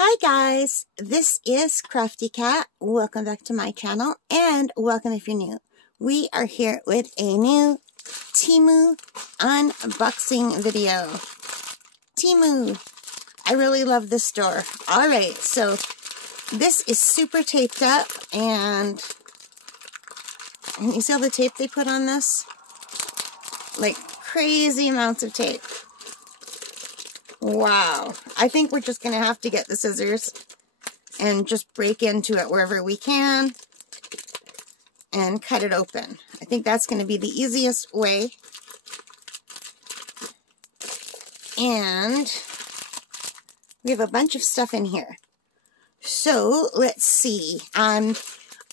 Hi guys, this is Crafty Cat. Welcome back to my channel and welcome if you're new. We are here with a new Temu unboxing video. Temu. I really love this store. Alright, so this is super taped up and you see all the tape they put on this? Like crazy amounts of tape. Wow. I think we're just going to have to get the scissors and just break into it wherever we can and cut it open. I think that's going to be the easiest way. And we have a bunch of stuff in here. So let's see. I'm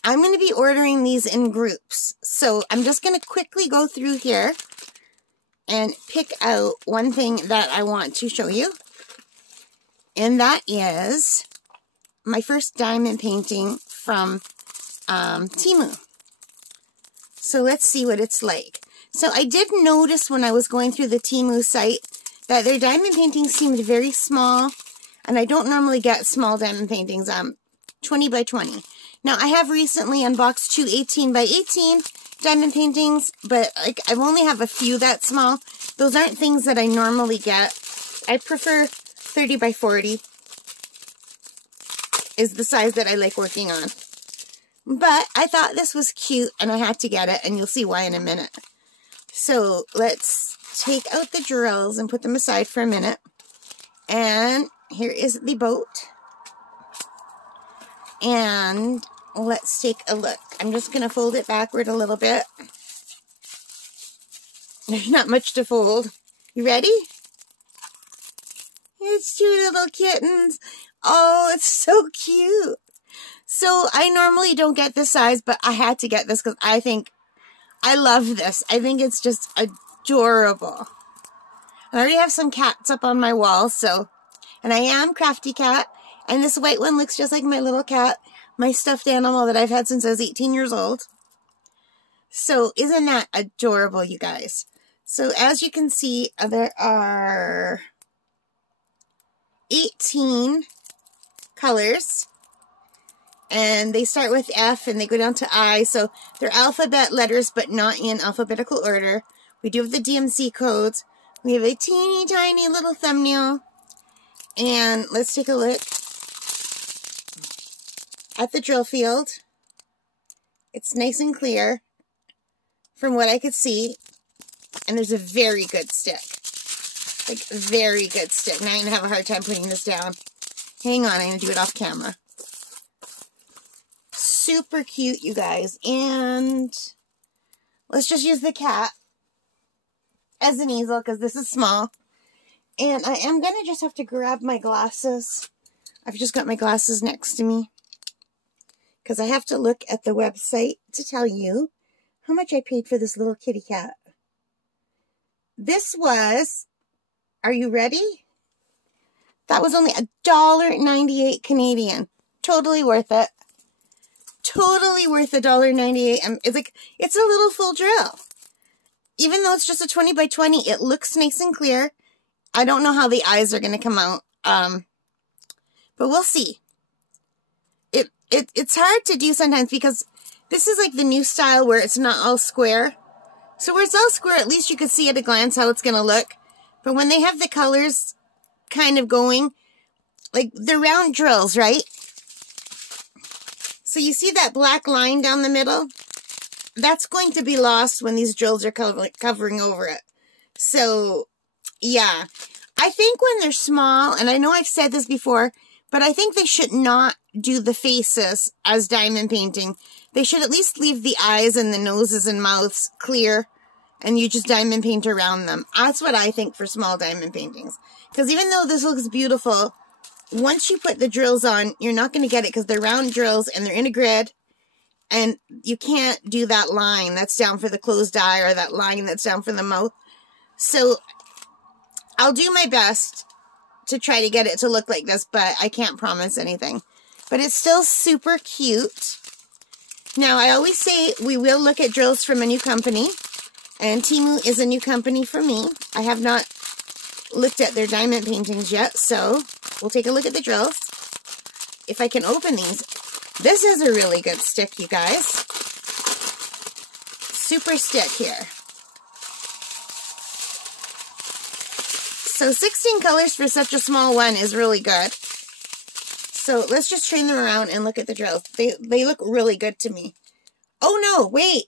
going to be ordering these in groups. So I'm just going to quickly go through here and pick out one thing that I want to show you. And that is my first diamond painting from Temu. So let's see what it's like. So I did notice when I was going through the Temu site that their diamond paintings seemed very small. And I don't normally get small diamond paintings, 20 by 20. Now I have recently unboxed two 18 by 18 diamond paintings, but like I only have a few that small. Those aren't things that I normally get. I prefer 30 by 40 is the size that I like working on. But I thought this was cute and I had to get it, and you'll see why in a minute. So let's take out the drills and put them aside for a minute. And here is the boat. And let's take a look. I'm just going to fold it backward a little bit. There's not much to fold. You ready? It's two little kittens. Oh, it's so cute. So I normally don't get this size, but I had to get this because I love this. I think it's just adorable. I already have some cats up on my wall, so, and I am Crafty Cat, and this white one looks just like my little cat, my stuffed animal that I've had since I was 18 years old. So isn't that adorable, you guys? So as you can see, there are 18 colors. And they start with F and they go down to I. So they're alphabet letters, but not in alphabetical order. We do have the DMC codes. We have a teeny tiny little thumbnail. And let's take a look at the drill field. It's nice and clear from what I could see. And there's a very good stick. Like, very good stick. Now I'm going to have a hard time putting this down. Hang on, I'm going to do it off camera. Super cute, you guys. And let's just use the cat as an easel because this is small. And I am going to just have to grab my glasses. I've just got my glasses next to me because I have to look at the website to tell you how much I paid for this little kitty cat. This was, are you ready? That was only $1.98 Canadian. Totally worth it. Totally worth $1.98. It's like, it's a little full drill. Even though it's just a 20 by 20, it looks nice and clear. I don't know how the eyes are going to come out. But we'll see. It's hard to do sometimes because this is like the new style where it's not all square. So where it's all square, at least you can see at a glance how it's going to look. But when they have the colors kind of going, like the round drills, right? So you see that black line down the middle? That's going to be lost when these drills are covering over it. So, yeah. I think when they're small, and I know I've said this before, but I think they should not do the faces as diamond painting. They should at least leave the eyes and the noses and mouths clear, and you just diamond paint around them. That's what I think for small diamond paintings. Because even though this looks beautiful, once you put the drills on, you're not going to get it because they're round drills and they're in a grid. And you can't do that line that's down for the closed eye or that line that's down for the mouth. So I'll do my best to try to get it to look like this, but I can't promise anything. But it's still super cute. Now, I always say we will look at drills from a new company. And Temu is a new company for me. I have not looked at their diamond paintings yet, so we'll take a look at the drills. if I can open these. This is a really good stick, you guys. Super stick here. So 16 colors for such a small one is really good. So let's just train them around and look at the drills. They look really good to me. Oh no, wait.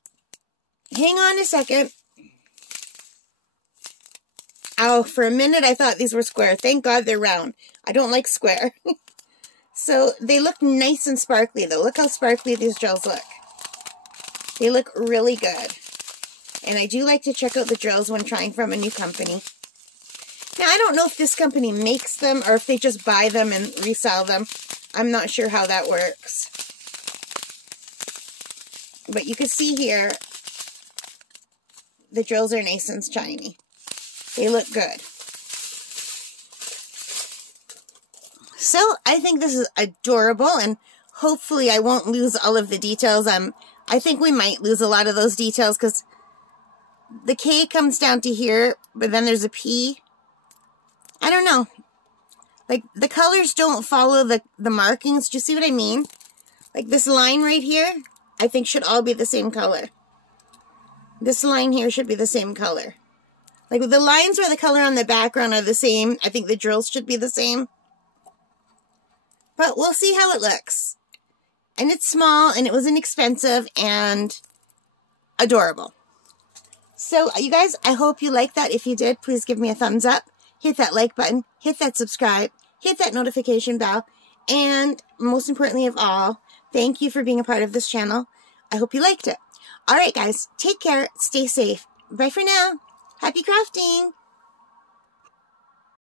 Hang on a second. Oh, for a minute I thought these were square. Thank God they're round. I don't like square. So they look nice and sparkly though. Look how sparkly these drills look. They look really good. And I do like to check out the drills when trying from a new company. Now, I don't know if this company makes them or if they just buy them and resell them. I'm not sure how that works. But you can see here, the drills are nice and shiny. They look good. So, I think this is adorable, and hopefully I won't lose all of the details. I think we might lose a lot of those details because the K comes down to here, but then there's a P. I don't know. Like, the colors don't follow the markings. Do you see what I mean? Like, this line right here, I think should all be the same color. This line here should be the same color. Like, the lines where the color on the background are the same, I think the drills should be the same. But we'll see how it looks. And it's small, and it was inexpensive, and adorable. So, you guys, I hope you liked that. If you did, please give me a thumbs up. Hit that like button, hit that subscribe, hit that notification bell, and most importantly of all, thank you for being a part of this channel. I hope you liked it. Alright guys, take care, stay safe. Bye for now. Happy crafting!